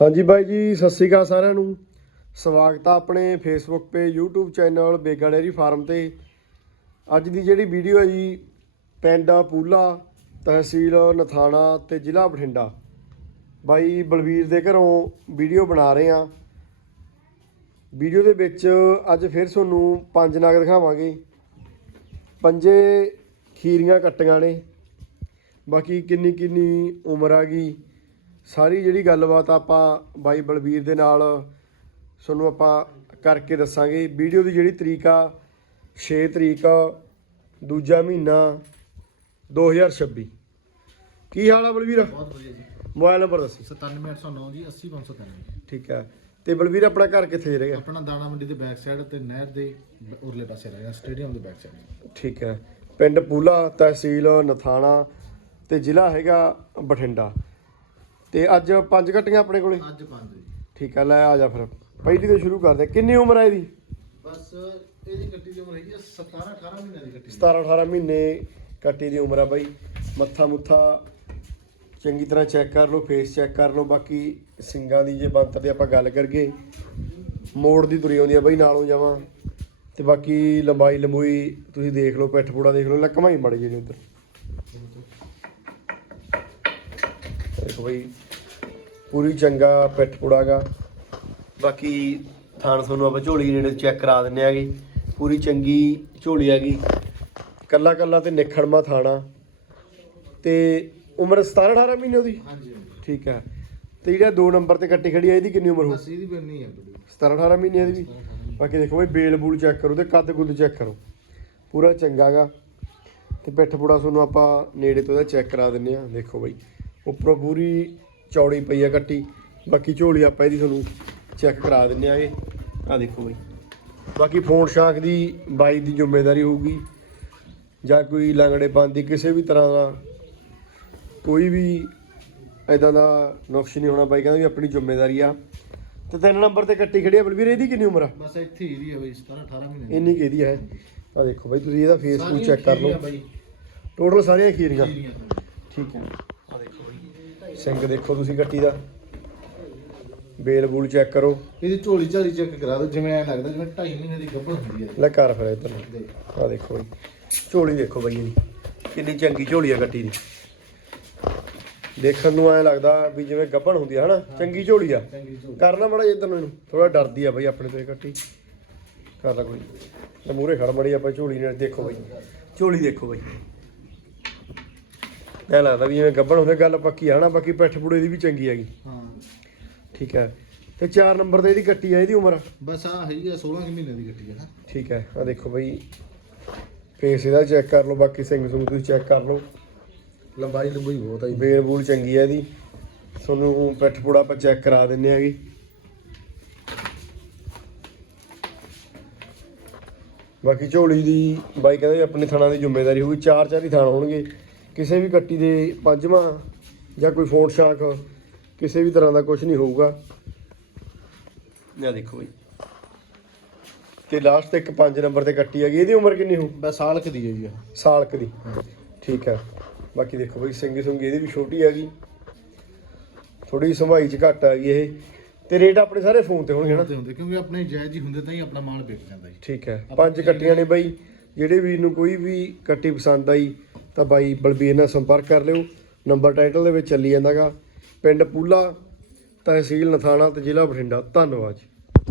ਹਾਂਜੀ ਬਾਈ ਜੀ, ਸਤਿ ਸ੍ਰੀ ਅਕਾਲ ਸਾਰਿਆਂ ਨੂੰ। ਸਵਾਗਤ ਆ ਆਪਣੇ ਫੇਸਬੁੱਕ ਤੇ, YouTube ਚੈਨਲ ਬੇਗਾ ਡੇਅਰੀ ਫਾਰਮ ਤੇ। ਅੱਜ ਦੀ ਜਿਹੜੀ ਵੀਡੀਓ ਹੈ ਜੀ, ਪਿੰਡ ਪੂਲਾ, ਤਹਿਸੀਲ ਨਥਾਣਾ ਤੇ ਜ਼ਿਲ੍ਹਾ ਬਠਿੰਡਾ। ਬਾਈ ਬਲਵੀਰ ਦੇ ਘਰੋਂ ਵੀਡੀਓ ਬਣਾ ਰਹੇ ਆ ਵੀਡੀਓ ਦੇ ਵਿੱਚ ਅੱਜ ਫਿਰ ਤੁਹਾਨੂੰ ਪੰਜ ਨਗ ਦਿਖਾਵਾਂਗੇ। ਪੰਜੇ ਖੀਰੀਆਂ ਕੱਟੀਆਂ ਨੇ। ਬਾਕੀ ਕਿੰਨੀ ਕਿੰਨੀ ਉਮਰ ਆ ਗਈ ਸਾਰੀ ਜਿਹੜੀ ਗੱਲਬਾਤ ਆਪਾਂ ਬਾਈ ਬਲਬੀਰ ਦੇ ਨਾਲ ਤੁਹਾਨੂੰ ਆਪਾਂ ਕਰਕੇ ਦੱਸਾਂਗੇ। ਵੀਡੀਓ ਦੀ ਜਿਹੜੀ ਤਰੀਕ ਆ 6 ਤਰੀਕ ਦੂਜਾ ਮਹੀਨਾ 2026 ਕੀ ਹਾਲ ਆ ਬਲਬੀਰ? ਬਹੁਤ ਵਧੀਆ ਜੀ। ਮੋਬਾਈਲ ਨੰਬਰ ਦੱਸੀ। 97809 ਜੀ 80593 ਠੀਕ ਹੈ ਤੇ ਬਲਬੀਰ ਆਪਣਾ ਘਰ ਕਿੱਥੇ ਰਹੇਗਾ ਆਪਣਾ ਦਾਣਾ ਮੰਡੀ ਦੇ ਬੈਕ ਸਾਈਡ ਤੇ ਨਹਿਰ ਦੇ ਉਰਲੇ ਪਾਸੇ ਰਹੇਗਾ ਸਟੇਡੀਅਮ ਦੇ ਬੈਕ ਸਾਈਡ ਠੀਕ ਹੈ ਪਿੰਡ ਪੂਲਾ ਤਹਿਸੀਲ ਨਥਾਣਾ ਤੇ ਜ਼ਿਲ੍ਹਾ ਹੈਗਾ ਬਠਿੰਡਾ। ਤੇ ਅੱਜ ਪੰਜ ਘਟੀਆਂ ਆਪਣੇ ਕੋਲੇ? ਅੱਜ ਪੰਜ ਜੀ। ਠੀਕ ਹੈ ਲੈ ਆ ਜਾ ਫਿਰ। ਪਹਿਲੀ ਤੋਂ ਸ਼ੁਰੂ ਕਰਦੇ। ਹਾਂ। ਕਿੰਨੀ ਉਮਰ ਹੈ ਇਹਦੀ? ਬਸ ਇਹਦੀ ਕੱਟੀ ਦੀ ਉਮਰ ਹੈਗੀ ਆ 17 18 ਮਹੀਨਿਆਂ ਦੀ ਕੱਟੀ। 17 18 ਮਹੀਨੇ ਕੱਟੀ ਦੀ ਉਮਰ ਆ ਬਾਈ। ਮੱਥਾ ਮੁੱਥਾ ਚੰਗੀ ਤਰ੍ਹਾਂ ਚੈੱਕ ਕਰ ਲਓ ਫੇਸ ਚੈੱਕ ਕਰ ਲਓ। ਬਾਕੀ ਸਿੰਗਾਂ ਦੀ ਜੇ ਬੰਤਰ ਦੀ ਆਪਾਂ ਗੱਲ ਕਰੀਏ ਮੋੜ ਦੀ ਤੁਰੀ ਆਉਂਦੀ ਆ ਬਾਈ ਨਾਲੋਂ ਜਾਵਾਂ। ਤੇ ਬਾਕੀ ਲੰਬਾਈ ਲੰਬੂਈ ਤੁਸੀਂ ਦੇਖ ਲਓ ਪਿੱਠ ਪੂੜਾ ਦੇਖ ਲਓ ਲੱਕਮਾਂ ਹੀ ਮੜ ਜੇ ਉਧਰ। ਦੇਖੋ ਬਾਈ ਪੂਰੀ ਚੰਗਾ ਪਿੱਠ ਪੂੜਾਗਾ ਬਾਕੀ ਥਾਣ ਤੁਹਾਨੂੰ ਆਪਾਂ ਝੋਲੀ ਜਿਹੜੇ ਚੈੱਕ ਕਰਾ ਦਿੰਨੇ ਆਗੇ। ਪੂਰੀ ਚੰਗੀ ਝੋਲੀ ਹੈਗੀ। ਕੱਲਾ ਕੱਲਾ ਤੇ ਨਿਖੜਮਾ ਥਾਣਾ। ਤੇ ਉਮਰ 17 18 ਮਹੀਨੇ ਉਹਦੀ ਹਾਂਜੀ ਠੀਕ ਹੈ ਤੇ ਜਿਹੜਾ 2 ਨੰਬਰ ਤੇ ਕੱਟੀ ਖੜੀ ਆ ਇਹਦੀ ਕਿੰਨੀ ਉਮਰ ਹੋ ਬਸ ਇਹਦੀ ਬੰਨੀ ਹੈ ਬੜੀ 17 18 ਮਹੀਨੇ ਦੀ ਵੀ? ਬਾਕੀ ਦੇਖੋ ਬਈ ਬੇਲ ਬੂਲ ਚੈੱਕ ਕਰੋ ਤੇ ਕੱਦ ਕੁੱਦ ਚੈੱਕ ਕਰੋ। ਪੂਰਾ ਚੰਗਾਗਾ ਤੇ ਪਿੱਠ ਪੂੜਾ ਤੁਹਾਨੂੰ ਆਪਾਂ ਨੇੜੇ ਤੋਂ ਇਹਦਾ ਚੈੱਕ ਕਰਾ ਦਿੰਨੇ ਆ। ਦੇਖੋ ਬਈ। ਉੱਪਰੋਂ ਪੂਰੀ ਚੌੜੀ ਪਈ ਆ ਕੱਟੀ ਬਾਕੀ ਝੋਲੀ ਆਪਾਂ ਇਹਦੀ ਤੁਹਾਨੂੰ ਚੈੱਕ ਕਰਾ ਦਿੰਨੇ ਆਗੇ ਆ ਦੇਖੋ ਬਈ। ਬਾਕੀ ਫੋਨ ਸ਼ਾਕ ਦੀ ਬਾਈ ਦੀ ਜ਼ਿੰਮੇਵਾਰੀ ਹੋਊਗੀ। ਜਾਂ ਕੋਈ ਲੰਗੜੇ ਦੀ ਕਿਸੇ ਵੀ ਤਰ੍ਹਾਂ ਦਾ। ਕੋਈ ਵੀ ਐਦਾਂ ਦਾ ਨੁਕਸ ਨਹੀਂ ਹੋਣਾ ਬਾਈ ਕਹਿੰਦਾ ਵੀ ਆਪਣੀ ਜ਼ਿੰਮੇਵਾਰੀ ਆ। ਤੇ ਤਿੰਨ ਨੰਬਰ ਤੇ ਕੱਟੀ ਖੜੀ ਆ। ਬਲਵੀਰ ਇਹਦੀ ਕਿੰਨੀ ਉਮਰ ਆ? ਬਸ ਇੱਥੇ ਹੀ ਇਹਦੀ ਹੈ ਬਈ 17 18 ਮਹੀਨੇ ਇੰਨੀ ਕੁ ਇਹਦੀ ਹੈ ਆ ਦੇਖੋ ਬਾਈ ਤੁਸੀਂ ਇਹਦਾ ਫੇਸਬੁੱਕ ਚੈੱਕ ਕਰ ਲਓ। ਟੋਟਲ ਸਾਰੀਆਂ ਖੀਰੀਆਂ। ਠੀਕ ਹੈ। ਆ ਸਿੰਘ ਦੇਖੋ ਤੁਸੀਂ ਕੱਟੀ ਦਾ। ਬੇਲ ਬੂਲ ਚੈੱਕ ਕਰੋ। ਇਹਦੀ ਝੋਲੀ ਝਾਲੀ ਚੈੱਕ ਕਰਾ ਦਿਓ ਜਿਵੇਂ ਐ ਲੱਗਦਾ ਜਿਵੇਂ 2.5 ਮਹੀਨੇ ਦੀ ਗੱਭਣ ਹੁੰਦੀ ਹੈ। ਲੈ ਕਰ ਫਿਰ ਇੱਧਰ। ਆ ਦੇਖੋ ਬਾਈ ਝੋਲੀ ਦੇਖੋ ਬਾਈ ਇਹਦੀ। ਕਿੰਨੀ ਚੰਗੀ ਝੋਲੀ ਆ ਕੱਟੀ ਦੀ। ਦੇਖਣ ਨੂੰ ਐ ਲੱਗਦਾ ਵੀ ਜਿਵੇਂ ਗੱਭਣ ਹੁੰਦੀ ਆ ਹਨਾ? ਚੰਗੀ ਝੋਲੀ ਆ। ਚੰਗੀ ਝੋਲੀ। ਕਰਨਾ ਮੜਾ ਇੱਧਰ ਨੂੰ ਇਹਨੂੰ। ਥੋੜਾ ਡਰਦੀ ਆ ਬਾਈ ਆਪਣੇ ਤੋਂ ਇਹ ਕੱਟੀ ਕਰ ਲੈ ਕੋਈ। ਤੇ ਮੂਰੇ ਖੜ ਮੜੀ ਆਪਾਂ ਝੋਲੀ ਨੇ ਦੇਖੋ ਬਾਈ। ਝੋਲੀ ਦੇਖੋ ਬਾਈ। ਐ ਲੱਗਦਾ ਵੀ ਜਿਵੇਂ ਗੱਭਣ ਹੁੰਦੇ ਗੱਲ ਪੱਕੀ ਆ ਹਨਾ? ਬਾਕੀ ਪਿੱਠ ਪੁੜੇ ਦੀ ਵੀ ਚੰਗੀ ਹੈਗੀ। ਹਾਂ। ਠੀਕ ਹੈ। ਤੇ 4 ਨੰਬਰ ਤੇ ਇਹਦੀ ਕੱਟੀ ਆ ਇਹਦੀ ਉਮਰ? ਬਸ ਆ ਹੈਗੀ ਆ 16 ਕੁ ਮਹੀਨੇ ਦੀ ਕੱਟੀ ਹੈ ਠੀਕ ਹੈ। ਆ ਦੇਖੋ ਬਾਈ ਫੇਸ ਇਹਦਾ ਚੈੱਕ ਕਰ ਲਓ ਬਾਕੀ ਸਿੰਘ ਸੁੰਗ ਤੁਸੀਂ ਚੈੱਕ ਕਰ ਲਓ। ਲੰਬਾਈ ਲੰਬਾਈ ਬਹੁਤ ਆ ਜੀ। ਬੇਲ ਬੂਲ ਚੰਗੀ ਹੈ ਇਹਦੀ। ਤੁਹਾਨੂੰ ਪਿੱਠ ਪੁੜਾ ਆਪਾਂ ਚੈੱਕ ਕਰਾ ਦਿੰਨੇ ਆਗੇ ਬਾਕੀ ਝੋਲੀ ਦੀ ਬਾਈ ਕਹਿੰਦੇ ਆਪਣੀ ਥਾਣਾ ਦੀ ਜ਼ਿੰਮੇਵਾਰੀ ਹੋਊਗੀ ਚਾਰ ਚਾਰ ਹੀ ਥਾਣ ਹੋਣਗੇ। ਕਿਸੇ ਵੀ ਕੱਟੀ ਦੇ ਪੰਜਵਾਂ ਜਾਂ ਕੋਈ ਫੋਨ ਸ਼ਾਕ ਕਿਸੇ ਵੀ ਤਰ੍ਹਾਂ ਦਾ ਕੁਝ ਨਹੀਂ ਹੋਊਗਾ। ਇਹ ਦੇਖੋ ਬਾਈ। ਤੇ ਲਾਸਟ ਇੱਕ 5 ਨੰਬਰ ਤੇ ਕੱਟੀ ਹੈਗੀ ਇਹਦੀ ਉਮਰ ਕਿੰਨੀ ਹੋਊ? ਬਸ ਸਾਲ ਕੁ ਦੀ ਹੈ ਜੀ ਆ ਸਾਲਕ ਦੀ। ਠੀਕ ਹੈ। ਬਾਕੀ ਦੇਖੋ ਬਈ ਸਿੰਗੀ ਸੁੰਗੀ ਇਹਦੀ ਵੀ ਛੋਟੀ ਹੈਗੀ। ਥੋੜੀ ਸੰਭਾਈ ਚ ਘੱਟ ਹੈਗੀ ਇਹ। ਤੇ ਰੇਟ ਆਪਣੇ ਸਾਰੇ ਫੋਨ ਤੇ ਹੋਣਗੇ ਨਾ। ਹੁੰਦੇ ਹੁੰਦੇ ਕਿਉਂਕਿ ਆਪਣੇ ਜਾਇਜ਼ ਹੀ ਹੁੰਦੇ ਤਾਂ ਹੀ ਆਪਣਾ ਮਾਲ ਵਿਕ ਜਾਂਦਾ ਜੀ। ਠੀਕ ਹੈ। ਪੰਜ ਕੱਟੀਆਂ ਨੇ ਬਾਈ। ਜਿਹੜੇ ਵੀ ਨੂੰ ਕੋਈ ਵੀ ਕੱਟੀ ਪਸੰਦ ਆਈ, ਤਾਂ ਬਾਈ ਬਲਬੀਰ ਨਾਲ ਸੰਪਰਕ ਕਰ ਲਿਓ। ਨੰਬਰ ਟਾਈਟਲ ਦੇ ਵਿੱਚ ਚੱਲੀ ਜਾਂਦਾਗਾ। ਪਿੰਡ ਪੂਲਾ, ਤਹਿਸੀਲ ਨਥਾਣਾ ਤੇ ਜ਼ਿਲ੍ਹਾ ਬਠਿੰਡਾ। ਧੰਨਵਾਦ ਜੀ।